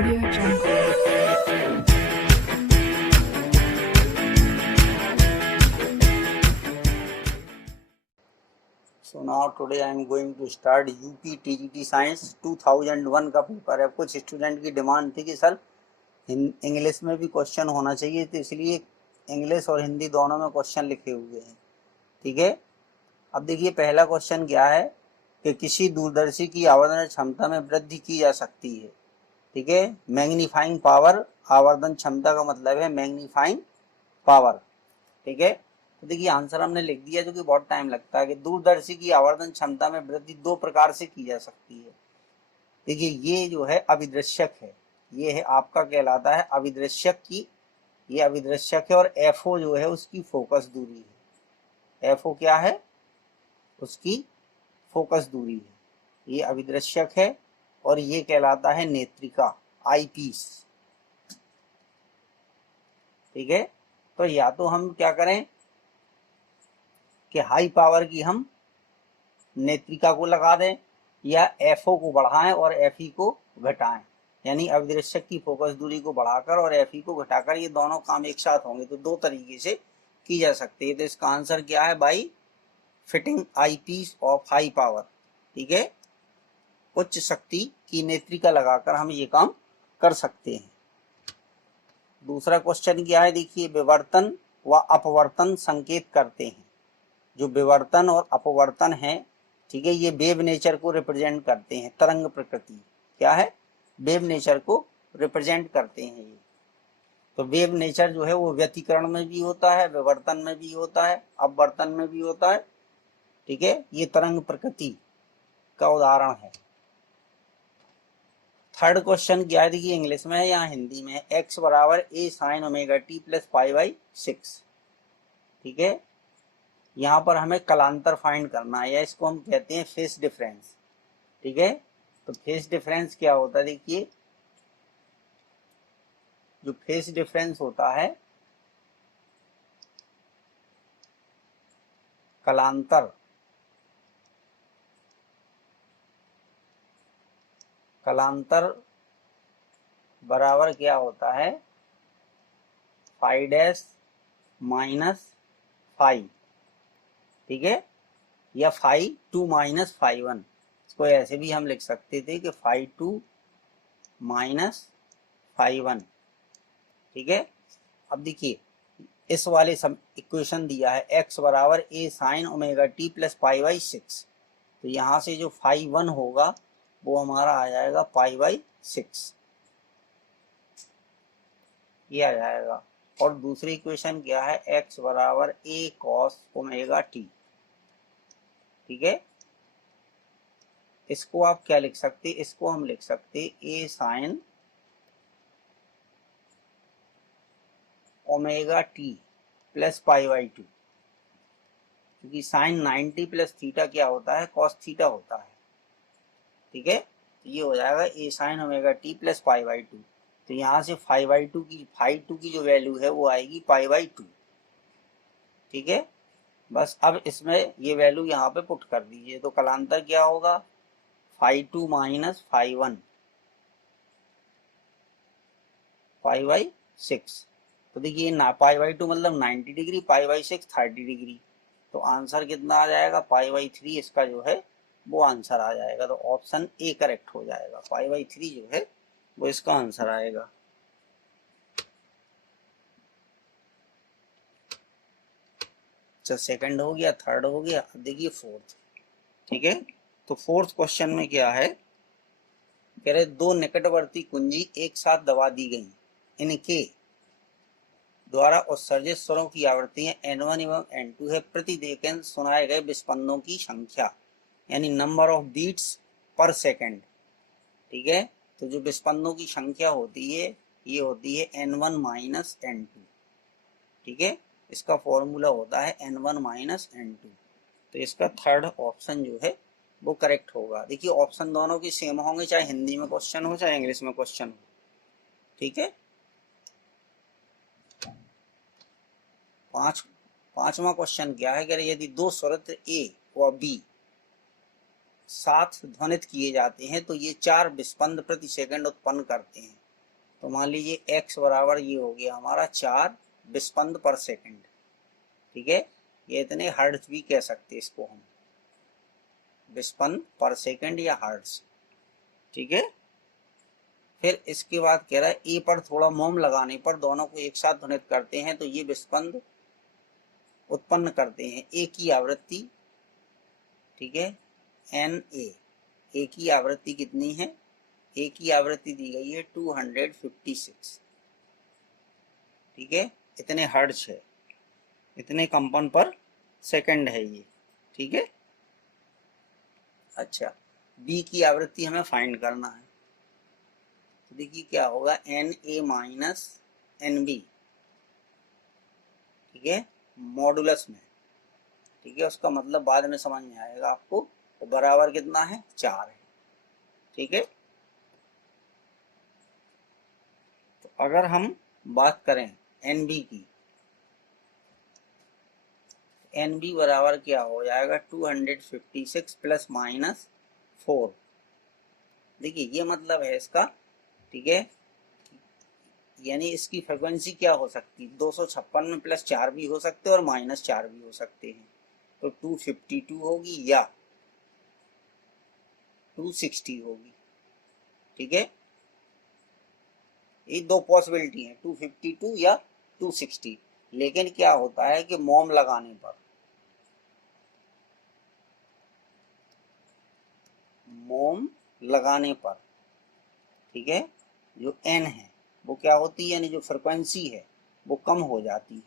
Audio Jungle. So now today I am going to start UP TGT Science 2001 का paper है। कुछ student की demand थी कि सर इंग्लिश में भी क्वेश्चन होना चाहिए, तो इसलिए इंग्लिश और हिंदी दोनों में क्वेश्चन लिखे हुए हैं। ठीक है, अब देखिए पहला क्वेश्चन क्या है कि किसी दूरदर्शी की आवर्धन क्षमता में वृद्धि की जा सकती है। ठीक है, मैग्नीफाइंग पावर, आवर्धन क्षमता का मतलब है मैग्नीफाइंग पावर। ठीक है, तो देखिए आंसर हमने लिख दिया, जो कि बहुत टाइम लगता है कि दूरदर्शी की आवर्धन क्षमता में वृद्धि दो प्रकार से की जा सकती है। देखिए ये जो है अभिदृश्यक है, ये है आपका कहलाता है अभिदृश्यक की, ये अभिदृश्यक है। और एफओ जो है उसकी फोकस दूरी है। एफओ क्या है? उसकी फोकस दूरी है। ये अभिदृश्यक है और ये कहलाता है नेत्रिका, आई पीस। ठीक है, तो या तो हम क्या करें कि हाई पावर की हम नेत्रिका को लगा दें, या एफओ को बढ़ाएं और एफई को घटाएं, यानी अभिदृश्यक की फोकस दूरी को बढ़ाकर और एफई को घटाकर। ये दोनों काम एक साथ होंगे तो दो तरीके से की जा सकती है। तो इसका आंसर क्या है? By fitting eyepiece of high power. ठीक है, उच्च शक्ति की नेत्रिका लगाकर हम ये काम कर सकते हैं। दूसरा क्वेश्चन क्या है? देखिए विवर्तन व अपवर्तन संकेत करते हैं। जो विवर्तन और अपवर्तन है, ठीक है, ये वेव नेचर को रिप्रेजेंट करते हैं। तरंग प्रकृति क्या है? वेव नेचर को रिप्रेजेंट करते हैं ये। तो वेव नेचर जो है वो व्यतिकरण में भी होता है, विवर्तन में भी होता है, अपवर्तन में भी होता है। ठीक है, ये तरंग प्रकृति का उदाहरण है। थर्ड क्वेश्चन क्या है? देखिए इंग्लिश में है या हिंदी में है। एक्स बराबर A sine omega t plus pi by 6। ठीक है, यहाँ पर हमें कलांतर फाइंड करना है, या इसको हम कहते हैं फेस डिफरेंस। ठीक है, तो फेस डिफरेंस क्या होता है? देखिए जो फेस डिफरेंस होता है, कलांतर, कलांतर बराबर क्या होता है? Five dash minus five. ठीक है, या five two minus five one. इसको ऐसे भी हम लिख सकते थे कि five two minus five one. ठीक है, अब देखिए इस वाले सब इक्वेशन दिया है x बराबर A sine omega t plus pi by 6। तो यहाँ से जो फाइव वन होगा वो हमारा आ जाएगा पाई बाई 6, ये आ जाएगा। और दूसरी इक्वेशन क्या है? x बराबर ए कॉस ओमेगा टी। ठीक है, इसको आप क्या लिख सकते? इसको हम लिख सकते A sine omega t plus pi by 2, क्योंकि साइन 90 प्लस थीटा क्या होता है? कॉस थीटा होता है। ठीक है, तो ये हो जाएगा A sine omega t plus pi by 2। तो यहाँ से फाइव टू की जो वैल्यू है वो आएगी पाई बाई 2। ठीक है, बस अब इसमें ये वैल्यू यहाँ पे पुट कर दीजिए, तो कलांतर क्या होगा? Five two minus five one pi by 6। तो देखिए ना, पाई बाई 2 मतलब 90 डिग्री, पाई बाई 6 30 डिग्री। तो आंसर कितना आ जाएगा? पाई बाई 3 इसका जो है वो आंसर आ जाएगा। तो ऑप्शन ए करेक्ट हो जाएगा। पाई बाई 3 जो है वो इसका आंसर आएगा। अच्छा, सेकंड हो गया, थर्ड हो गया, अब देखिए फोर्थ। ठीक है, तो फोर्थ क्वेश्चन में क्या है? कह रहे दो निकटवर्ती कुंजी एक साथ दबा दी गई, इनके द्वारा उत्सर्जित स्वरों की आवृत्तियां N1 एवं N2 है। प्रति सेकंड सुनाए गए विस्पंदनों की संख्या, यानी नंबर ऑफ बीट्स पर सेकंड। ठीक है, तो जो विस्पंदनों की संख्या होती है ये होती है N1 माइनस N2। ठीक है, इसका फॉर्मूला होता है N1 माइनस N2। तो इसका थर्ड ऑप्शन जो है वो करेक्ट होगा। देखिए ऑप्शन दोनों की सेम होंगे, चाहे हिंदी में क्वेश्चन हो चाहे इंग्लिश में क्वेश्चन हो। ठीक है, पांचवा क्वेश्चन क्या है? कह रहे यदि दो स्वरत्र ए व बी साथ ध्वनित किए जाते हैं तो ये 4 विस्पंद प्रति सेकंड उत्पन्न करते हैं। तो मान लीजिए x बराबर ये हो गया हमारा 4 विस्पंद पर सेकंड, ठीक है। ये इतने हर्ट्ज भी कह सकते हैं इसको हम, विस्पंद पर सेकंड या हर्ट्ज, ठीक है। फिर इसके बाद कह रहा है ए पर थोड़ा मोम लगाने पर दोनों को एक साथ ध्वनित करते हैं तो ये विस्पंद उत्पन्न करते हैं ए की आवृत्ति, ठीक है, एन ए की आवृत्ति कितनी है, ए की आवृत्ति दी गई है 256, ठीक है, इतने हर्ट्ज है, इतने कंपन पर सेकंड है ये, ठीक है। अच्छा, बी की आवृत्ति हमें फाइंड करना है, तो देखिए क्या होगा, N A minus N B, ठीक है, मॉडुलस में, ठीक है, उसका मतलब बाद में समझ में आएगा आपको। तो बराबर कितना है, 4 है, ठीक है। तो अगर हम बात करें एन बी की, एन बी बराबर क्या हो जाएगा, 256 प्लस माइनस 4, देखिए ये मतलब है इसका, ठीक है, यानी इसकी फ्रिक्वेंसी क्या हो सकती है, 256 में प्लस 4 भी हो सकते हैं और माइनस 4 भी हो सकते हैं, तो 252 होगी या 260 होगी, ठीक है। ये दो पॉसिबिलिटी है, 252 या 260। लेकिन क्या होता है कि मोम लगाने पर, मोम लगाने पर, ठीक है, जो एन है वो क्या होती है, यानी जो फ्रिक्वेंसी है वो कम हो जाती है,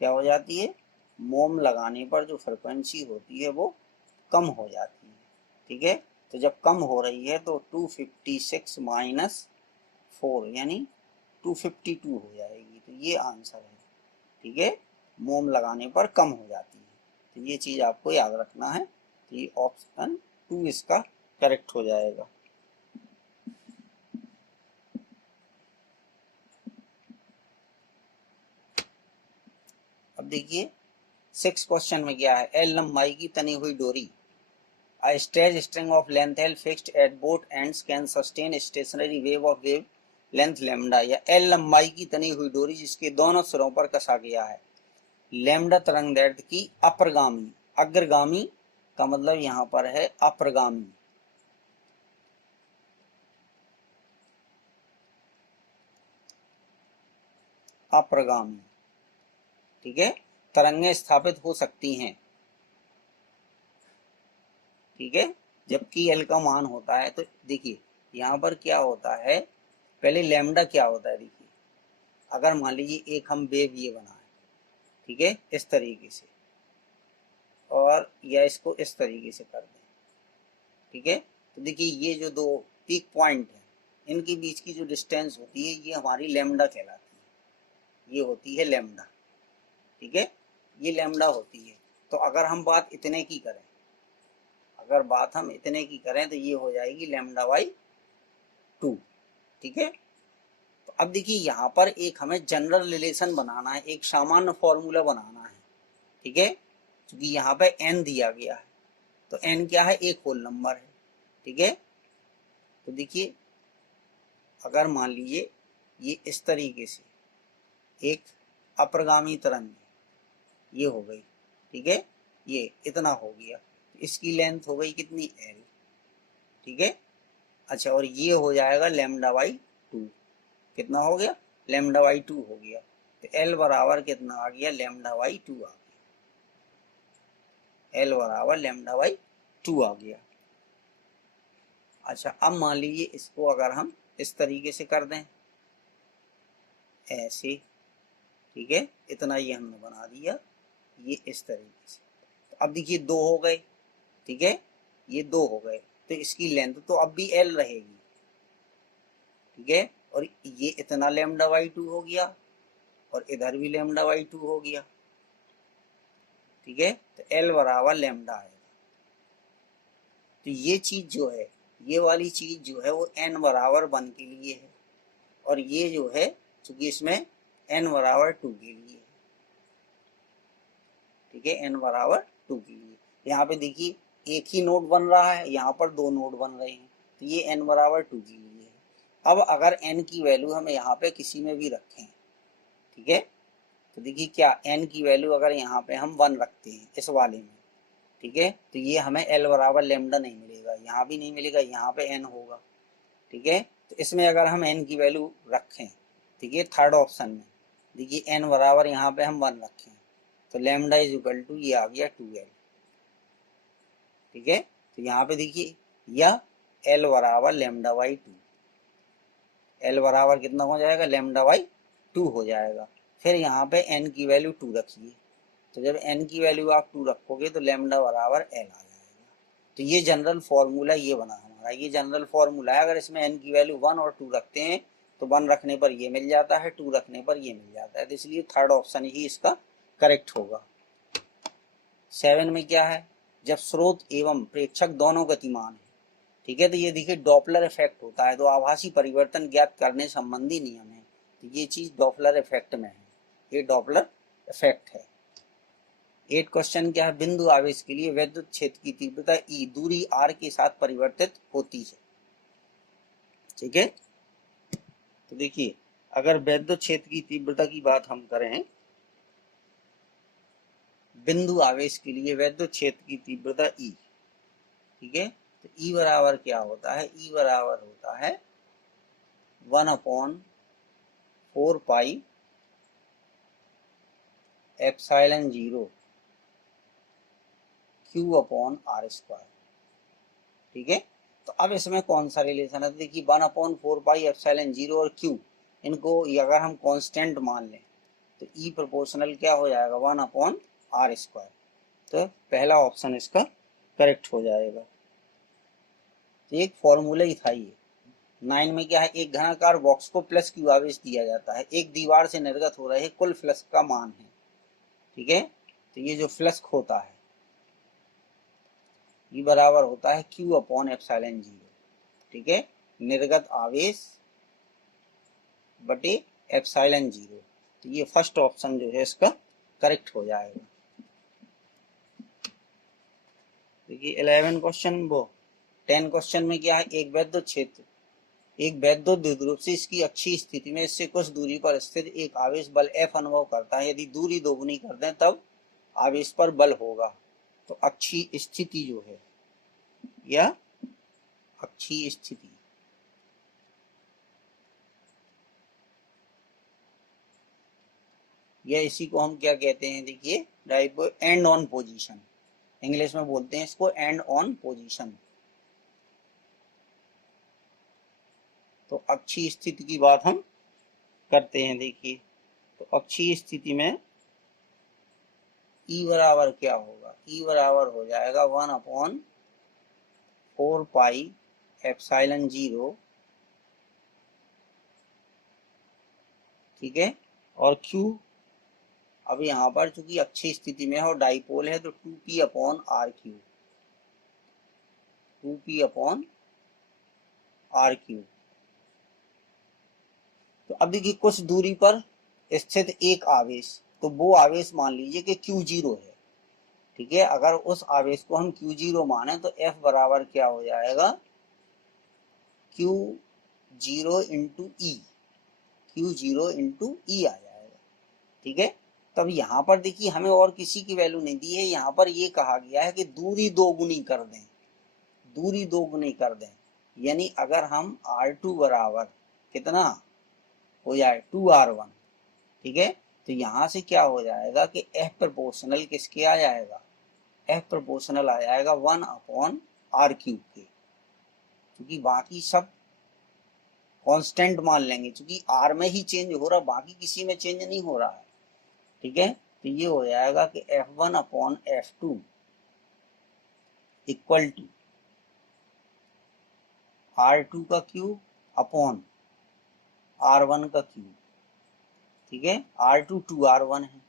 क्या हो जाती है, मोम लगाने पर जो फ्रिक्वेंसी होती है वो कम हो जाती है, ठीक है। तो जब कम हो रही है तो 256 माइनस 4 यानी 252 हो जाएगी, तो ये आंसर है, ठीक है, मोम लगाने पर कम हो जाती है, तो ये चीज आपको याद रखना है, तो ये ऑप्शन 2 इसका करेक्ट हो जाएगा। अब देखिए 6 क्वेश्चन में क्या है, एल लंबाई की तनी हुई डोरी, A stretched string of length L fixed at both ends can sustain a stationary wave of wave length lambda, या L लंबाई की तनी हुई डोरी जिसके दोनों सिरों पर कसा गया है लैम्डा तरंग दैर्ध्य की अप्रगामी, अग्रगामी का मतलब यहाँ पर है अप्रगामी, अप्रगामी, ठीक है, तरंगें स्थापित हो सकती हैं, ठीक है, जबकि एल का मान होता है। तो देखिए यहाँ पर क्या होता है, पहले लैम्डा क्या होता है, देखिए अगर मान लीजिए एक हम वेव ये बना है, ठीक है, इस तरीके से, और या इसको इस तरीके से कर दें, ठीक है, तो देखिए ये जो दो पीक पॉइंट है इनके बीच की जो डिस्टेंस होती है ये हमारी लैम्डा कहलाती है, ये होती है लैम्डा, ठीक है, ये लैम्डा होती है। तो अगर हम बात इतने की करें, अगर बात हम इतने की करें तो ये हो जाएगी लैम्डा बाई 2, ठीक है। तो अब देखिए यहाँ पर एक हमें जनरल रिलेशन बनाना है, एक सामान्य फॉर्मूला बनाना है, ठीक है, क्योंकि यहाँ पे n दिया गया है, तो n क्या है, एक होल नंबर है, ठीक है। तो देखिए अगर मान लीजिए ये इस तरीके से एक अप्रगामी तरंग है, ये हो गई, ठीक है, ये इतना हो गया, तो इसकी लेंथ हो गई कितनी, l, ठीक है। अच्छा, और ये हो जाएगा लैम्डा बाई 2, कितना हो गया, लैम्डा बाई 2 हो गया, तो एल बराबर कितना आ गया, लैम्डा बाई 2 आ गया, एल बराबर लैम्डा बाई 2 आ गया। अच्छा, अब मान लीजिए इसको अगर हम इस तरीके से कर दें, ऐसे, ठीक है, इतना ये हमने बना दिया, ये इस तरीके से, तो अब देखिए 2 हो गए, ठीक है, ये 2 हो गए, तो इसकी लेंथ तो अब भी एल रहेगी, ठीक है, और ये इतना लैम्डा बाई 2 हो गया और इधर भी लैम्डा बाई 2 हो गया, ठीक है, तो एल बराबर लैम्डा आएगा। तो ये चीज जो है, ये वाली चीज जो है वो n बराबर 1 के लिए है, और ये जो है चूंकि इसमें n बराबर 2 के लिए है, ठीक है, n बराबर 2 के लिए। यहाँ पे देखिए एक ही नोड बन रहा है, यहाँ पर 2 नोड बन रहे हैं, तो ये n बराबर 2 के लिए है। अब अगर n की वैल्यू हम यहाँ पे किसी में भी रखें, ठीक है, तो देखिए क्या n की वैल्यू अगर यहाँ पे हम 1 रखते हैं इस वाले में, ठीक है, तो ये हमें l बराबर लेमडा नहीं मिलेगा, यहाँ भी नहीं मिलेगा, यहाँ पे n होगा, ठीक है। तो इसमें अगर हम n की वैल्यू रखें, ठीक है, थर्ड ऑप्शन में देखिए n बराबर यहाँ पे हम 1 रखें, तो लेमडा इज इक्वल टू ये आ गया 2l, ठीक है। तो यहाँ पे देखिए यह l बराबर लेमडा बाई 2, l बराबर कितना हो जाएगा, लेमडा बाई 2 हो जाएगा। फिर यहाँ पे n की वैल्यू 2 रखिए, तो जब n की वैल्यू आप 2 रखोगे तो लेमडा बराबर l आ जाएगा। तो ये जनरल फॉर्मूला ये बना हमारा, ये जनरल फॉर्मूला है। अगर इसमें n की वैल्यू 1 और 2 रखते हैं तो 1 रखने पर ये मिल जाता है, 2 रखने पर ये मिल जाता है, तो इसलिए थर्ड ऑप्शन ही इसका करेक्ट होगा। 7 में क्या है, जब स्रोत एवं प्रेक्षक दोनों गतिमान है, ठीक है, तो ये देखिए डॉपलर इफेक्ट होता है, तो आभासी परिवर्तन ज्ञात करने संबंधी नियम है, तो ये चीज डॉपलर इफेक्ट में है, ये डॉपलर इफेक्ट है। 8 क्वेश्चन क्या है, बिंदु आवेश के लिए विद्युत क्षेत्र की तीव्रता E दूरी r के साथ परिवर्तित होती है, ठीक है। तो देखिए अगर विद्युत क्षेत्र की तीव्रता की बात हम करें, बिंदु आवेश के लिए विद्युत क्षेत्र की तीव्रता E, ठीक है, तो E बराबर क्या होता है, E बराबर होता है 1/4 पाई एप्सिलॉन 0 Q/r², ठीक है। तो अब इसमें कौन सा रिलेशन है, तो देखिए 1/4 पाई एप्सिलॉन 0 और Q, इनको अगर हम कांस्टेंट मान लें तो E प्रोपोर्शनल क्या हो जाएगा, 1/r², तो पहला ऑप्शन इसका करेक्ट हो जाएगा। तो एक फॉर्मूला ही था ये। 9 में क्या है, एक घनाकार बॉक्स को प्लस Q आवेश दिया जाता है, एक दीवार से निर्गत हो रहे कुल फ्लक्स का मान है, ठीक है। तो ये जो फ्लक्स होता है ये बराबर होता है Q/ε0, ठीक है, निर्गत आवेश बटे ε0, तो ये फर्स्ट ऑप्शन जो है इसका करेक्ट हो जाएगा। देखिए 11 क्वेश्चन, वो 10 क्वेश्चन में क्या है, एक वैद्युत क्षेत्र, एक वैद्युत द्विध्रुव से इसकी अक्षीय स्थिति में इससे कुछ दूरी पर स्थित एक आवेश बल F अनुभव करता है, यदि दूरी दोगुनी कर दें तब आवेश पर बल होगा। तो अक्षीय स्थिति जो है या अक्षीय स्थिति, या इसी को हम क्या कहते हैं, देखिए dipole and on position, English में बोलते हैं इसको एंड ऑन पोजीशन। तो अक्षीय स्थिति की बात हम करते हैं, देखिए तो अक्षीय स्थिति में E बराबर क्या होगा, E बराबर हो जाएगा 1/4 पाई एप्सिलॉन 0, ठीक है, और Q अब यहाँ पर चूंकि अक्षीय स्थिति में है और डाइपोल है तो 2p/r³, 2p/r³। तो अब देखिए कुछ दूरी पर स्थित एक आवेश, तो वो आवेश मान लीजिए कि Q0 है, ठीक है। अगर उस आवेश को हम Q0 माने तो F बराबर क्या हो जाएगा, Q0 इंटू ई, Q0 इंटू ई आ जाएगा, ठीक है। तब यहाँ पर देखिए हमें और किसी की वैल्यू नहीं दी है, यहाँ पर ये कहा गया है कि दूरी दोगुनी कर दें, दूरी दोगुनी कर दें, यानी अगर हम R2 बराबर कितना हो जाए 2R1, ठीक है, तो यहाँ से क्या हो जाएगा कि F प्रोपोर्शनल किसके आ जाएगा, F प्रोपोर्शनल आ जाएगा 1/r³ के, क्योंकि बाकी सब कांस्टेंट मान लेंगे, क्योंकि R में ही चेंज हो रहा, बाकी किसी में चेंज नहीं हो रहा है, ठीक है। तो ये हो जाएगा कि F1/F2 इक्वल टू R2 का क्यूब अपॉन R1 का क्यूब, ठीक है। R2 2R1 है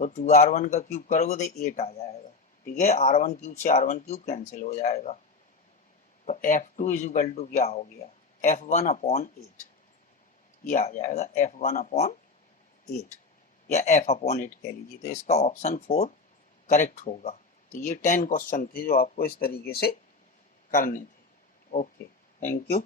तो 2R1 का क्यूब करोगे तो 8 आ जाएगा, ठीक है। R1 क्यूब से R1 क्यूब कैंसिल हो जाएगा, तो F2 इज इक्वल टू क्या हो गया, F1/8, ये आ जाएगा F1/8 या F/8 कह लीजिए। तो इसका ऑप्शन 4 करेक्ट होगा। तो ये 10 क्वेश्चन थे जो आपको इस तरीके से करने थे। Okay, thank you.